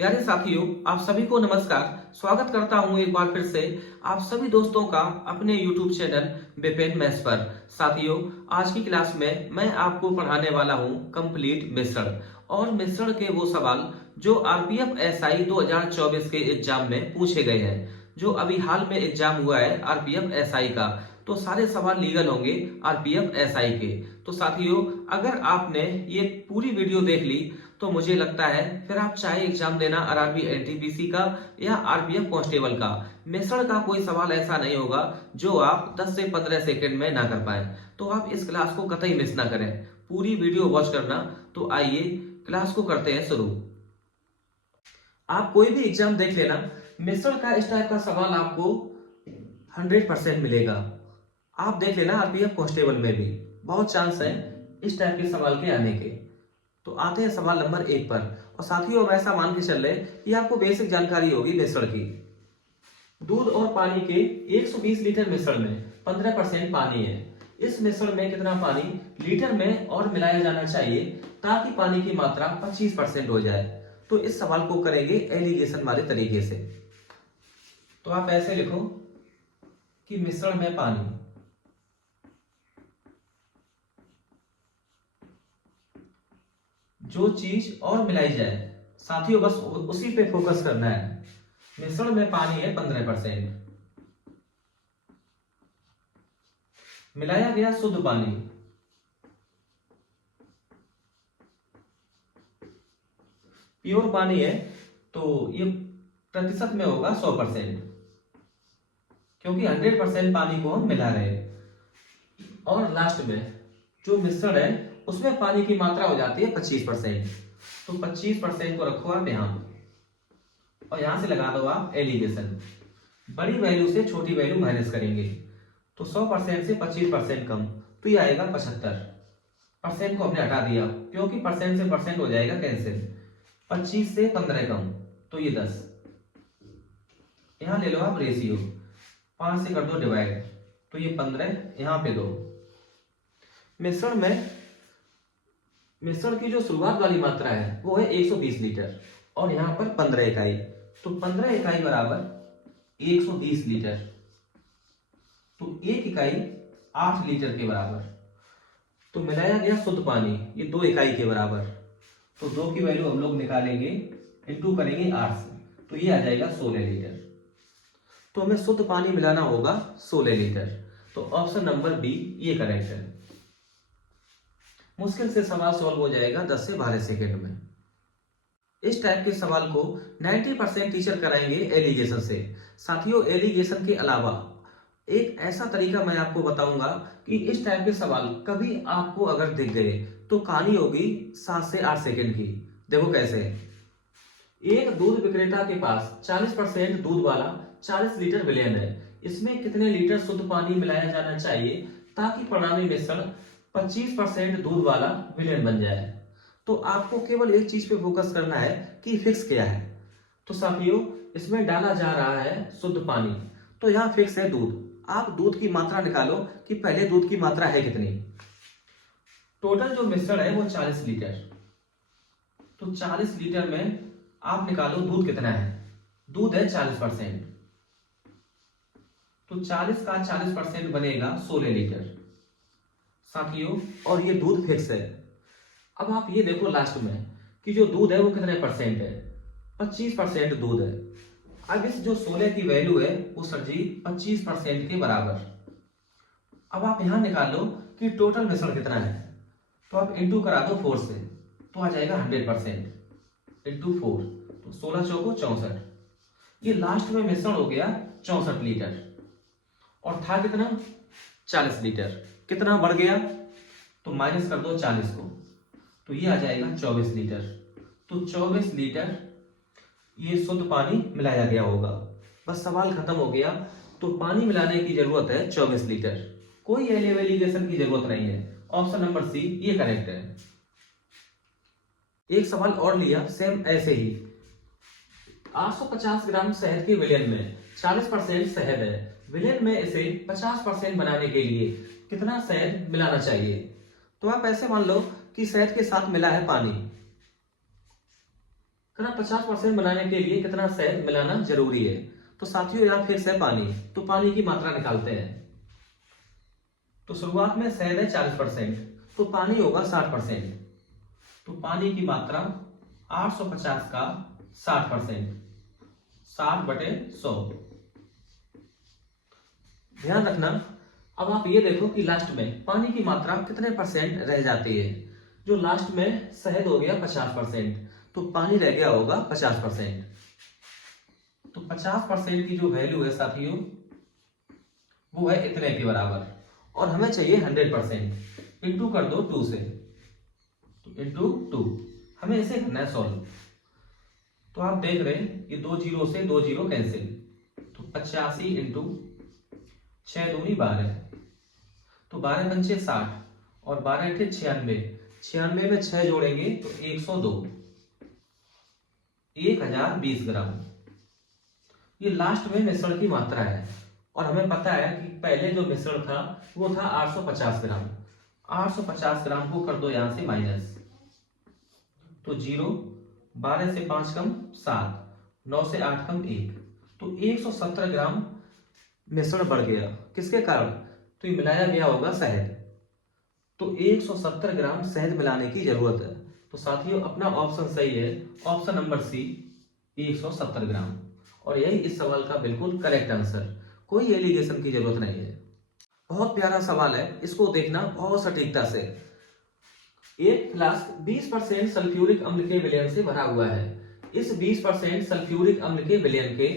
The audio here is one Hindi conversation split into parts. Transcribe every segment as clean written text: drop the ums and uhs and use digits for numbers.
प्यारे साथियों, आप सभी को नमस्कार। स्वागत करता हूं एक बार फिर से आप सभी दोस्तों का अपने YouTube चैनल विपिन मैथ्स पर। साथियों, आज की क्लास में मैं आपको पढ़ाने वाला हूं कंप्लीट मिश्रण और मिश्रण के वो सवाल जो आरपीएफ एसआई 2024 के एग्जाम में पूछे गए हैं। जो अभी हाल में एग्जाम हुआ है आरपीएफ एसआई का, तो सारे सवाल लीगल होंगे आरपीएफ एसआई के। तो साथियों, अगर आपने ये पूरी वीडियो देख ली तो मुझे लगता है फिर आप चाहे एग्जाम देना आरआरबी एनटीपीसी का या आरपीएफ कांस्टेबल का, मिश्रण का कोई सवाल ऐसा नहीं होगा जो आप 10 से 15 सेकंड में ना कर पाए। तो आप इस क्लास को कतई मिस ना करें, पूरी वीडियो वॉच करना। तो आइए क्लास को करते हैं शुरू। आप कोई भी एग्जाम देख लेना, मिश्रण का इस टाइप का सवाल आपको 100% मिलेगा। आप देख लेना आरपीएफ कांस्टेबल में भी बहुत चांस है इस टाइप के सवाल के आने के। तो आते हैं सवाल नंबर 1 पर। और साथियों, हम ऐसा मान के चल रहे कि आपको बेसिक जानकारी होगी मिश्रण की। दूध और पानी के 120 लीटर मिश्रण में 15% पानी है। इस मिश्रण में कितना पानी लीटर में और मिलाया जाना चाहिए ताकि पानी की मात्रा 25% हो जाए। तो इस सवाल को करेंगे एलिगेशन वाले तरीके से। तो आप ऐसे लिखो कि मिश्रण में पानी, जो चीज और मिलाई जाए, साथियों बस उसी पे फोकस करना है। मिश्रण में पानी है 15%, मिलाया गया शुद्ध पानी, प्योर पानी है तो ये प्रतिशत में होगा 100%, क्योंकि 100% पानी को हम मिला रहे हैं। और लास्ट में जो मिश्रण है उसमें पानी की मात्रा हो जाती है 25%। तो 25% को रखो आप यहां और यहां से लगा दो आप एलिगेशन। बड़ी वैल्यू से छोटी वैल्यू माइनस करेंगे तो 100% से 25% कम, तो ये आएगा 75%। को हमने हटा दिया क्योंकि परसेंट से परसेंट हो जाएगा कैंसिल। 25 से 15 कम तो ये 10। यहां ले लो आप रेशियो, 5 से कर दो डिवाइड तो ये 15 यहां पे दो। मिश्रण की जो शुरुआत वाली मात्रा है वो है 120 लीटर और यहां पर 15 इकाई। तो 15 इकाई बराबर 120 लीटर, तो 1 इकाई 8 लीटर के बराबर। तो मिलाया गया शुद्ध पानी ये 2 इकाई के बराबर। तो 2 की वैल्यू हम लोग निकालेंगे, इंटू करेंगे 8 से, तो ये आ जाएगा 16 लीटर। तो हमें शुद्ध पानी मिलाना होगा 16 लीटर। तो ऑप्शन नंबर बी ये करेक्ट है। मुश्किल से सवाल सॉल्व हो जाएगा 10 से 12 सेकंड में। इस टाइप के सवाल को 90% टीचर कराएंगे एलिगेशन से। साथियों, एलिगेशन के अलावा एक ऐसा तरीका मैं आपको बताऊंगा कि इस टाइप के सवाल कभी आपको अगर दिख गए तो कहानी होगी 7 से 8 सेकंड की। देखो कैसे। एक दूध विक्रेता के पास 40% दूध वाला 40 लीटर विलयन है। इसमें कितने लीटर शुद्ध पानी मिलाया जाना चाहिए ताकि परिणामी मिश्रण 25% दूध वाला विलयन बन जाए। तो आपको केवल एक चीज पे फोकस करना है कि फिक्स क्या है। तो साथियों, इसमें डाला जा रहा है शुद्ध पानी, तो यहाँ फिक्स है दूध। आप दूध की मात्रा निकालो कि पहले दूध की मात्रा है कितनी। टोटल जो मिश्रण है वो 40 लीटर, तो 40 लीटर में आप निकालो दूध कितना है। दूध है 40%, तो 40 का 40% बनेगा 16 लीटर साथियों। और ये दूध फिक्स है। अब आप ये देखो लास्ट में कि जो दूध है वो कितने परसेंट है, 25% दूध है। अब इस जो 16 की वैल्यू है वो सर जी 25% के बराबर। अब आप यहां निकाल लो कि टोटल मिश्रण कितना है, तो आप इंटू करा दो 4 से, तो आ जाएगा 100% इंटू 4, तो 16 चौको 64। ये लास्ट में मिश्रण हो गया 64 लीटर और था कितना 40 लीटर। कितना बढ़ गया तो माइनस कर दो 40 को, तो ये आ जाएगा 24 लीटर। तो 24 लीटर ये शुद्ध पानी मिलाया गया होगा। बस सवाल खत्म हो गया। तो पानी मिलाने की जरूरत है 24 लीटर, कोई एलिगेशन की जरूरत नहीं है। ऑप्शन नंबर सी ये करेक्ट है। एक सवाल और लिया सेम ऐसे ही। 850 ग्राम शहद के विलयन में 40% शहद है। विलयन में इसे 50% बनाने के लिए कितना शहद मिलाना चाहिए। तो आप ऐसे मान लो कि शहद के साथ मिला है पानी। कहना 50% बनाने के लिए कितना शहद मिलाना जरूरी है। तो साथियों यहाँ फिर से पानी, तो पानी की मात्रा निकालते हैं। तो शुरुआत में शहद है 40%, तो पानी होगा 60%। तो पानी की मात्रा 850 का 60%, 60/100। ध्यान रखना, अब आप ये देखो कि लास्ट में पानी की मात्रा कितने परसेंट रह जाती है। जो लास्ट में शहद हो गया 50%, तो पानी रह गया होगा 50%। तो 50% की जो वैल्यू है साथियों, वो है इतने के बराबर, और हमें चाहिए 100%। इंटू कर दो 2 से, तो इंटू 2 हमें इसे करना है सॉल्व। तो आप देख रहे हैं कि 2 जीरो से 2 जीरो कैंसिल, तो 85 इंटू 6 दूनी 12, तो 12 पंचे 60 और 12 अठे 96, 96 में 6 जोड़ेंगे तो 102, 1020 ग्राम। ये लास्ट में मिश्रण की मात्रा है, और हमें पता है कि पहले जो मिश्रण था वो था 850 ग्राम। 850 ग्राम को कर दो यहां से माइनस, तो 0, 12 से 5 कम 7, 9 से 8 कम 1, तो 170 ग्राम मिश्रण बढ़ गया। किसके कारण? तो ये मिलाया गया होगा शहद, तो 170 ग्राम शहद मिलाने की जरूरत है। तो साथियों अपना ऑप्शन सही है, ऑप्शन नंबर सी, 170 ग्राम। और यही इस सवाल का बिल्कुल करेक्ट आंसर, कोई एलिगेशन की जरूरत नहीं है। बहुत प्यारा सवाल है, इसको देखना बहुत सटीकता से। एक फ्लास्क 20% सल्फ्यूरिक अम्ल के विलयन से भरा हुआ है। इस 20% सल्फ्यूरिक अम्ल के विलयन के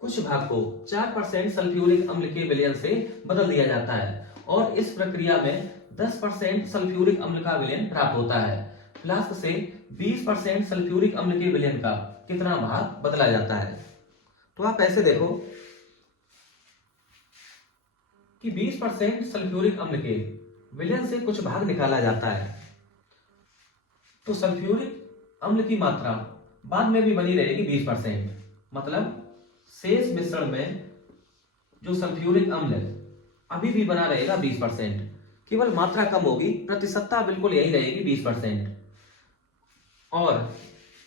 कुछ भाग को 4% सल्फ्यूरिक अम्ल के विलयन से बदल दिया जाता है, और इस प्रक्रिया में 10% सल्फ्यूरिक अम्ल का विलयन प्राप्त होता है। फ्लास्क से 20% सल्फ्यूरिक अम्ल के विलयन का कितना भाग बदला जाता है? तो आप ऐसे देखो कि 20% सल्फ्यूरिक अम्ल के विलयन से कुछ भाग निकाला जाता है, तो सल्फ्यूरिक अम्ल की मात्रा बाद में भी बनी रहेगी 20%। मतलब शेष मिश्रण में जो सल्फ्यूरिक अम्ल है अभी भी बना रहेगा 20%, केवल मात्रा कम होगी, प्रतिशतता बिल्कुल यही रहेगी 20%। और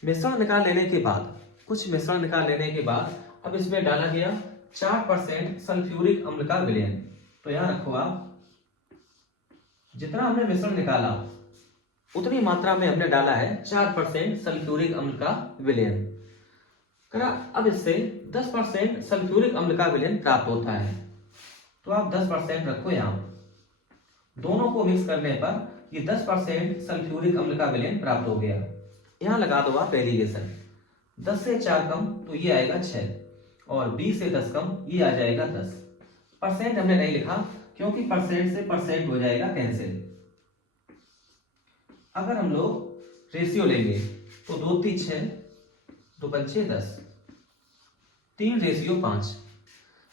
मिश्रण निकाल लेने के बाद, कुछ मिश्रण निकाल लेने के बाद अब इसमें डाला गया 4% सल्फ्यूरिक अम्ल का विलयन। तो यहां रखो आप, जितना हमने मिश्रण निकाला उतनी मात्रा में हमने डाला है 4% सल्फ्यूरिक अम्ल का विलयन। अब इससे 10% सल्फ्यूरिक अम्ल का विलयन प्राप्त होता है, तो आप 10% रखो यहां। दोनों को मिक्स करने पर ये 10% सल्फ्यूरिक अम्ल का विलयन प्राप्त हो गया। यहां लगा दो आप एलिगेशन, 10 से 4 कम तो ये आएगा 6, और 20 से 10 कम ये आ जाएगा 10। परसेंट हमने नहीं लिखा क्योंकि परसेंट से परसेंट हो जाएगा कैंसिल। अगर हम लोग रेशियो लेंगे तो 2 3 6, 2 पंचे 10, 3 रेशियो 5।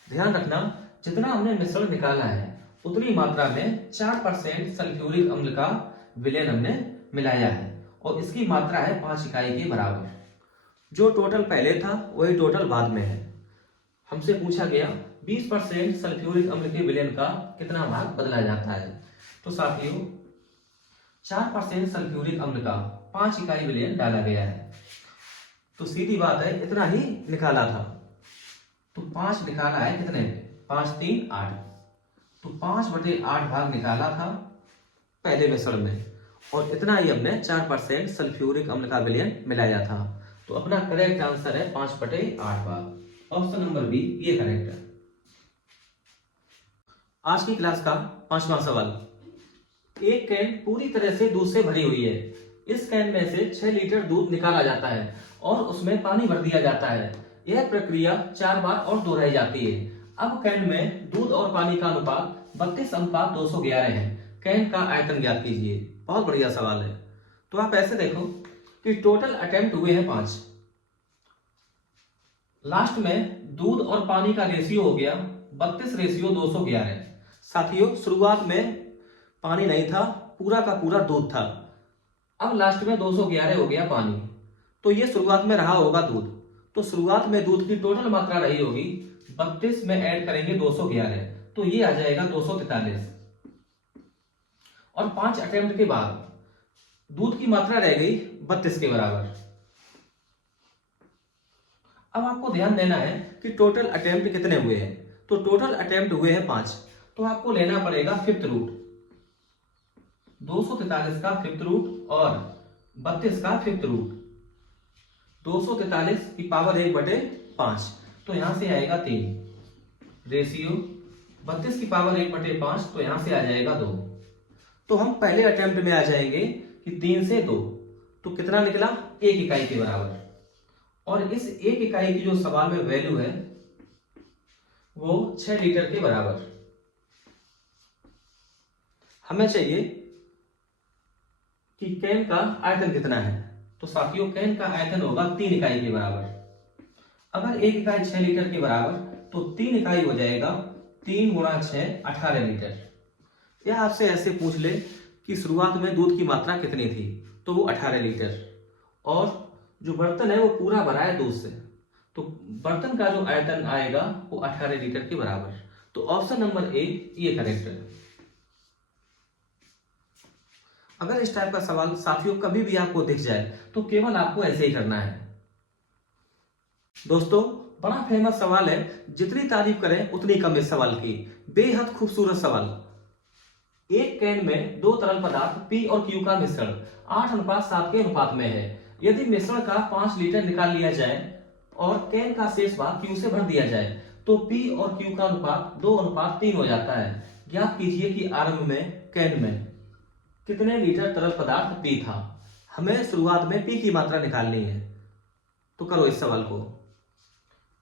ध्यान रखना, जितना हमने मिश्रण निकाला है उतनी मात्रा में 4% सल्फ्यूरिक अम्ल का विलयन हमने मिलाया है, और इसकी मात्रा है 5 इकाई के बराबर। जो टोटल पहले था वही टोटल बाद में है। हमसे पूछा गया 20% सल्फ्यूरिक अम्ल के विलयन का कितना भाग बदला जाता है। तो साथियों 4% सल्फ्यूरिक अम्ल का 5 इकाई विलयन डाला गया है, तो सीधी बात है इतना ही निकाला था। तो 5 निकाला है कितने? 5 3 8, तो 5/8 भाग निकाला था पहले मिश्रण में, और इतना ही हमने 4% सल्फ्यूरिक अम्ल का विलयन मिलाया था। तो अपना करेक्ट आंसर है 5/8 भाग, ऑप्शन नंबर बी ये करेक्ट है। आज की क्लास का 5वां सवाल। एक कैन पूरी तरह से दूध से भरी हुई है। इस कैन में से 6 लीटर दूध निकाला जाता है और उसमें पानी भर दिया जाता है। यह प्रक्रिया 4 बार और दोहराई जाती है। अब कैन में दूध और पानी का अनुपात 32:211 है। कैन का आयतन ज्ञात कीजिए। बहुत बढ़िया सवाल है। तो आप ऐसे देखो कि टोटल अटेम्प्ट हुए हैं 5। लास्ट में दूध और पानी का रेशियो हो गया 32:211। साथियों शुरुआत में पानी नहीं था, पूरा का पूरा दूध था। अब लास्ट में 211 हो गया पानी, तो ये शुरुआत में रहा होगा दूध। तो शुरुआत में दूध की टोटल मात्रा रही होगी 32 में ऐड करेंगे 211, तो ये आ जाएगा 243। और 5 अटेम्प्ट के बाद दूध की मात्रा रह गई 32 के बराबर। अब आपको ध्यान देना है कि टोटल अटेम्प्ट कितने हुए हैं। तो टोटल अटेम्प्ट हुए हैं 5। तो आपको लेना पड़ेगा फिफ्थ रूट, 243 का फिफ्थ रूट और 32 का फिफ्थ रूट। 243 की पावर 1/5, तो यहां से आएगा 3 रेशियो 32 की पावर 1/5, तो यहां से आ जाएगा 2। तो हम पहले अटेम्प्ट में आ जाएंगे कि 3 से 2, तो कितना निकला, 1 इकाई के बराबर। और इस 1 इकाई की जो सवाल में वैल्यू है वो 6 लीटर के बराबर। हमें चाहिए कि कैन का आयतन कितना है। तो साथियों कैन का आयतन होगा 3 इकाई के बराबर। अगर 1 इकाई 6 लीटर के बराबर, तो 3 इकाई हो जाएगा 3 गुणा 6 18 लीटर। या आपसे ऐसे पूछ ले कि शुरुआत में दूध की मात्रा कितनी थी, तो वो 18 लीटर, और जो बर्तन है वो पूरा भरा है दूध से, तो बर्तन का जो आयतन आएगा वो 18 लीटर के बराबर। तो ऑप्शन नंबर ए ये करेक्ट है। अगर इस टाइप का सवाल साथियों कभी भी आपको दिख जाए तो केवल आपको ऐसे ही करना है। दोस्तों बड़ा फेमस सवाल है, जितनी तारीफ करें उतनी कम इस सवाल की। बेहद खूबसूरत सवाल। एक कैन में 2 तरल पदार्थ पी और क्यू का मिश्रण 8:7 के अनुपात में है। यदि मिश्रण का 5 लीटर निकाल लिया जाए और कैन का शेष भाग क्यू से भर दिया जाए, तो पी और क्यू का अनुपात 2:3 हो जाता है। ज्ञात कीजिए कि आरंभ में कैन में कितने लीटर तरल पदार्थ पी था। हमें शुरुआत में पी की मात्रा निकालनी है। तो करो इस सवाल को।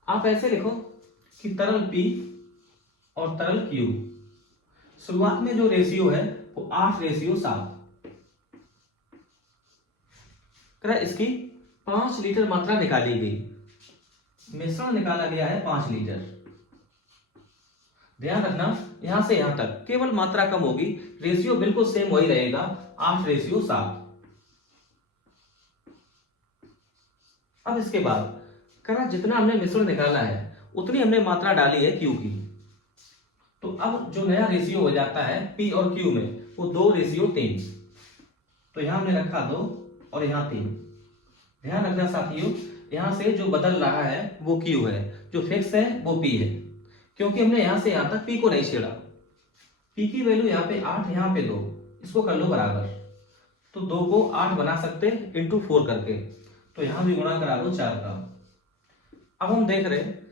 आप ऐसे लिखो कि तरल पी और तरल क्यू, शुरुआत में जो रेशियो है वो 8:7। इसकी 5 लीटर मात्रा निकाली गई। मिश्रण निकाला गया है 5 लीटर। ध्यान रखना यहां से यहां तक केवल मात्रा कम होगी, रेशियो बिल्कुल सेम वही रहेगा 8:7। अब इसके बाद करा जितना हमने मिश्रण निकाला है उतनी हमने मात्रा डाली है क्यू की। तो अब जो नया रेशियो हो जाता है पी और क्यू में वो 2:3। तो यहां हमने रखा 2 और यहां 3। ध्यान रखना साथियों, यहां से जो बदल रहा है वो क्यू है, जो फिक्स है वो पी है, क्योंकि हमने यहां से यहां तक पी को नहीं छेड़ा। पी की वैल्यू यहाँ पे 8, यहाँ पे 2, इसको कर लो बराबर। तो 2 को 8 बना सकते इंटू 4 करके, तो यहां भी गुणा करा लो 4 का। अब हम देख रहे हैं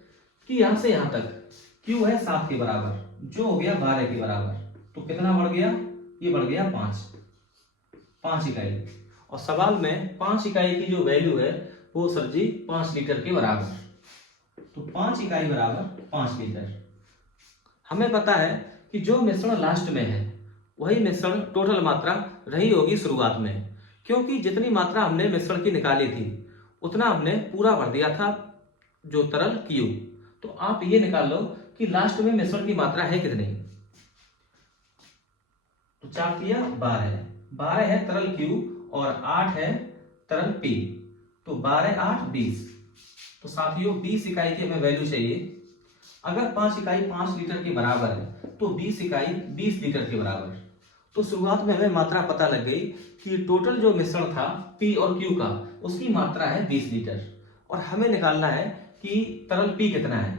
कि यहां से यहां तक क्यू है 7 के बराबर, जो हो गया 12 के बराबर। तो कितना बढ़ गया, ये बढ़ गया 5 इकाई। और सवाल में 5 इकाई की जो वैल्यू है वो सर जी 5 लीटर के बराबर। तो 5 इकाई बराबर 5 लीटर। हमें पता है कि जो मिश्रण लास्ट में है वही मिश्रण टोटल मात्रा रही होगी शुरुआत में, क्योंकि जितनी मात्रा हमने मिश्रण की निकाली थी उतना हमने पूरा भर दिया था जो तरल क्यू। तो आप ये निकाल लो कि लास्ट में मिश्रण की मात्रा है कितनी। तो 4 किया 12 है तरल क्यू और 8 है तरल पी। तो 12 8 20। तो साथियों 20 इकाई की हमें वैल्यू चाहिए। अगर 5 इकाई 5 लीटर के बराबर है तो 20 इकाई 20 लीटर के बराबर। तो शुरुआत में हमें मात्रा पता लग गई कि टोटल जो मिश्रण था पी और क्यू का उसकी मात्रा है 20 लीटर, और हमें निकालना है कि तरल पी कितना है।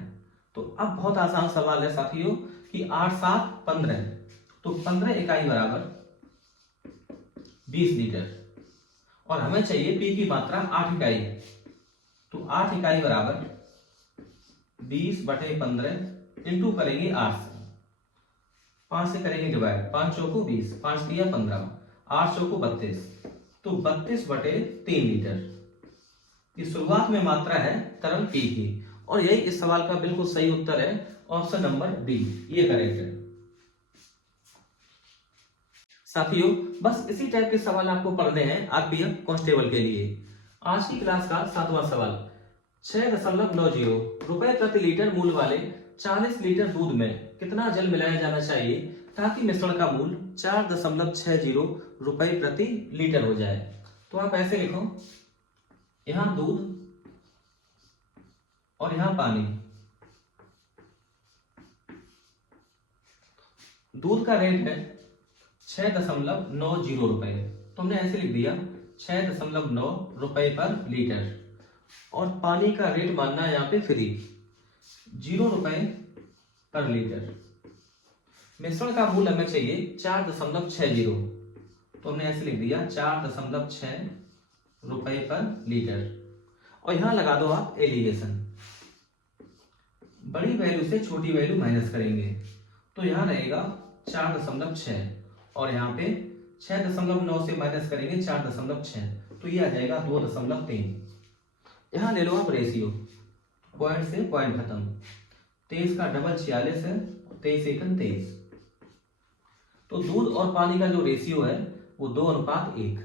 तो अब बहुत आसान सवाल है साथियों कि 8 7 15, तो 15 इकाई बराबर 20 लीटर, और हमें चाहिए पी की मात्रा 8 इकाई। तो 8 इकाई बराबर 20/15 इंटू करेंगे 8 से, 5 से करेंगे डिवाइड, 5 चौको 20, 5 दिया 15, 8 चौको 32, तो 32/3 लीटर। ये शुरुआत में मात्रा है तरल पी की, और यही इस सवाल का बिल्कुल सही उत्तर है, ऑप्शन नंबर डी ये करेक्ट है। साथियों बस इसी टाइप के सवाल आपको पढ़ने हैं आरपीएफ कांस्टेबल के लिए। आज की क्लास का 7वां सवाल, 6.90 रुपए प्रति लीटर मूल्य वाले 40 लीटर दूध में कितना जल मिलाया जाना चाहिए ताकि मिश्रण का मूल्य 4.60 रुपए प्रति लीटर हो जाए। तो आप ऐसे लिखो, यहां दूध और यहां पानी। दूध का रेट है 6.90 रुपए, तो हमने ऐसे लिख दिया 6.9 रुपए पर लीटर, और पानी का रेट मानना है यहाँ पे फ्री, 0 रुपए पर लीटर। मिश्रण का मूल्य हमें चाहिए 4.60, तो हमने ऐसे लिख दिया 4.6 रुपए पर लीटर। और यहां लगा दो आप एलिगेशन, बड़ी वैल्यू से छोटी वैल्यू माइनस करेंगे, तो यहां रहेगा 4.6 और यहाँ पे 6.9 से माइनस करेंगे 4.6, तो ये आ जाएगा 2.3। यहां ले लो आप रेशियो, पॉइंट से पॉइंट खत्म, 23 का डबल 46 है, 23 एकम 23। तो दूध और पानी का जो रेशियो है वो 2:1,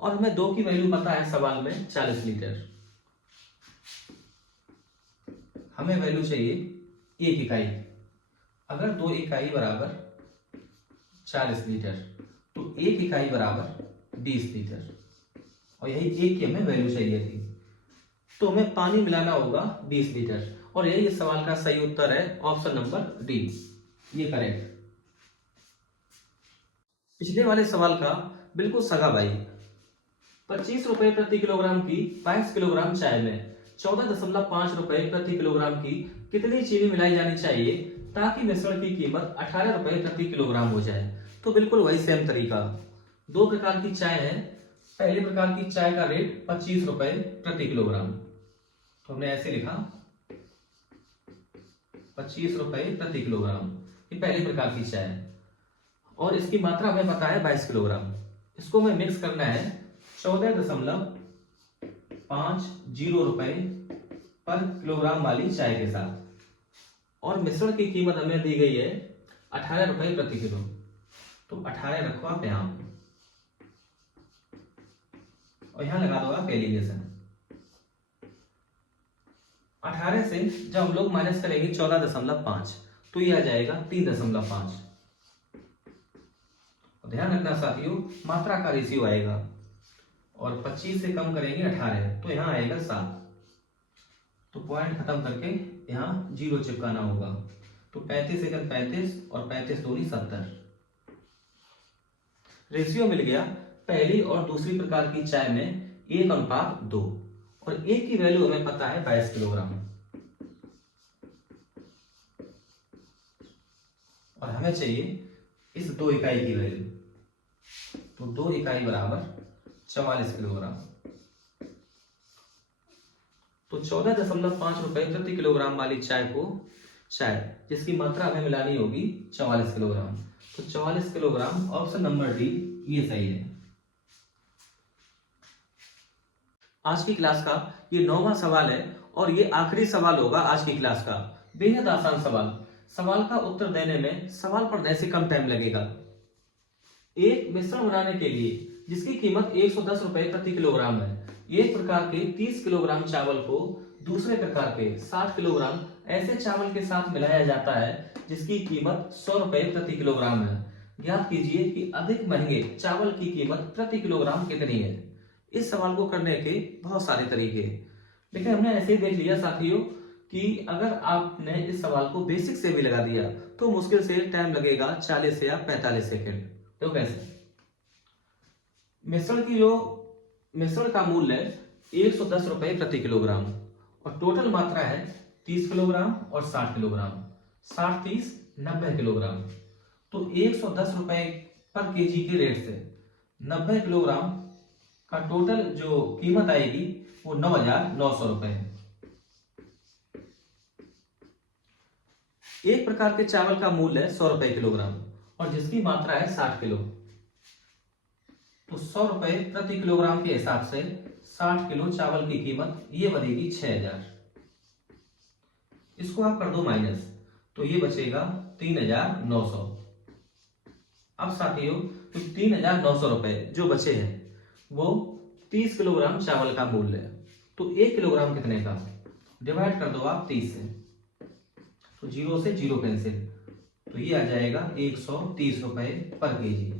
और हमें 2 की वैल्यू पता है सवाल में 40 लीटर। हमें वैल्यू चाहिए 1 इकाई। अगर 2 इकाई बराबर 40 लीटर तो 1 इकाई बराबर 20 लीटर, और यही 1 की हमें वैल्यू चाहिए थी, तो हमें पानी मिलाना होगा 20 लीटर। और यही इस सवाल का सही उत्तर है, ऑप्शन नंबर डी, ये करेक्ट। पिछले वाले सवाल का बिल्कुल सगा भाई, 25 रुपए प्रति किलोग्राम की 22 किलोग्राम चाय में 14.5 रुपए प्रति किलोग्राम की कितनी चीनी मिलाई जानी चाहिए ताकि मिश्रण की कीमत 18 रुपए प्रति किलोग्राम हो जाए। तो बिल्कुल वही सेम तरीका, 2 प्रकार की चाय है। पहले प्रकार की चाय का रेट 25 रुपए प्रति किलोग्राम, तो हमने ऐसे लिखा 25 रुपए प्रति किलोग्राम, ये पहले प्रकार की चाय है। और इसकी मात्रा हमें पता है 22 किलोग्राम। इसको हमें मिक्स करना है 14.50 रुपए पर किलोग्राम वाली चाय के साथ, और मिश्रण की कीमत हमें दी गई है 18 रुपए प्रति किलो, तो 18 रखो आप यहां, और यहां लगा दो आप एलिगेशन। 18 से जब हम लोग माइनस करेंगे 14.5, तो ये आ जाएगा 3.5। ध्यान रखना साथियों, मात्रा का रेशियो आएगा, और 25 से कम करेंगे 18, तो यहां आएगा 7। तो पॉइंट खत्म करके यहां 0 चिपकाना होगा, तो 35 एकम 35 और 35 दूनी 70। रेशियो मिल गया पहली और दूसरी प्रकार की चाय में 1:2, और 1 की वैल्यू हमें पता है 22 किलोग्राम, और हमें चाहिए इस 2 इकाई की वैल्यू, तो 2 इकाई बराबर 44 किलोग्राम। तो 14.5 रुपए प्रति किलोग्राम वाली चाय जिसकी मात्रा हमें मिलानी होगी 44 किलोग्राम, तो 44 किलोग्राम, ऑप्शन नंबर डी ये सही है। आज की क्लास का ये 9वां सवाल है, और ये आखिरी सवाल होगा आज की क्लास का। बेहद आसान सवाल का उत्तर देने में सवाल पढ़ने से कम टाइम लगेगा। एक मिश्रण बनाने के लिए जिसकी कीमत 110 रुपए प्रति किलोग्राम है, एक प्रकार के 30 किलोग्राम चावल को दूसरे प्रकार के 60 किलोग्राम ऐसे चावल के साथ मिलाया जाता है जिसकी कीमत 100 रुपए प्रति किलोग्राम है। ज्ञात कीजिए कि अधिक महंगे चावल की कीमत प्रति किलोग्राम कितनी है। इस सवाल को करने के बहुत सारे तरीके, लेकिन हमने ऐसे ही देख लिया साथियों कि अगर आपने इस सवाल को बेसिक से भी लगा दिया तो मुश्किल से टाइम लगेगा 40 या 45 सेकेंड। तो कैसे? मिश्रण का मूल्य है 110 रुपए प्रति किलोग्राम, और टोटल मात्रा है 30 किलोग्राम और 60 किलोग्राम, 60 30 90 किलोग्राम। तो 110 रुपए पर केजी के रेट से 90 किलोग्राम का टोटल जो कीमत आएगी वो 9,900 रुपए है। एक प्रकार के चावल का मूल्य है 100 रुपए किलोग्राम, और जिसकी मात्रा है 60 किलो, तो 100 रुपए प्रति किलोग्राम के हिसाब से 60 किलो चावल की कीमत ये बनेगी 6,000। इसको आप कर दो माइनस, तो ये बचेगा 3,900। अब साथियों तो 3,900 रुपए जो बचे हैं वो 30 किलोग्राम चावल का मूल्य है, तो 1 किलोग्राम कितने का, डिवाइड कर दो आप 30 से, तो 0 से 0 कैंसिल, तो ये आ जाएगा 130 रुपए पर केजी।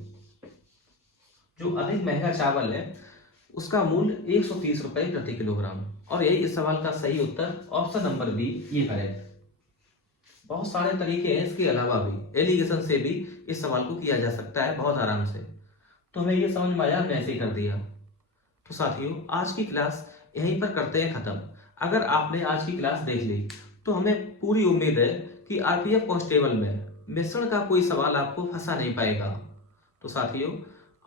जो अधिक महंगा चावल है उसका मूल्य 130 रुपए प्रति किलोग्राम, और यही इस सवाल का सही उत्तर, ऑप्शन नंबर बी ये करेक्ट। बहुत सारे तरीके हैं इसके अलावा भी, एलिगेशन से भी इस सवाल को किया जा सकता है बहुत आराम से। तो हमें ये समझ में आया, हमने ऐसे ही कर दिया। तो साथियों आज की क्लास यहीं पर करते हैं खत्म। अगर आपने आज की क्लास देख ली तो हमें पूरी उम्मीद है कि आरपीएफ कांस्टेबल में मिश्रण का कोई सवाल आपको फंसा नहीं पाएगा। तो साथियों,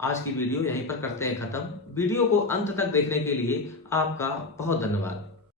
आज की वीडियो यहीं पर करते हैं खत्म। वीडियो को अंत तक देखने के लिए आपका बहुत धन्यवाद।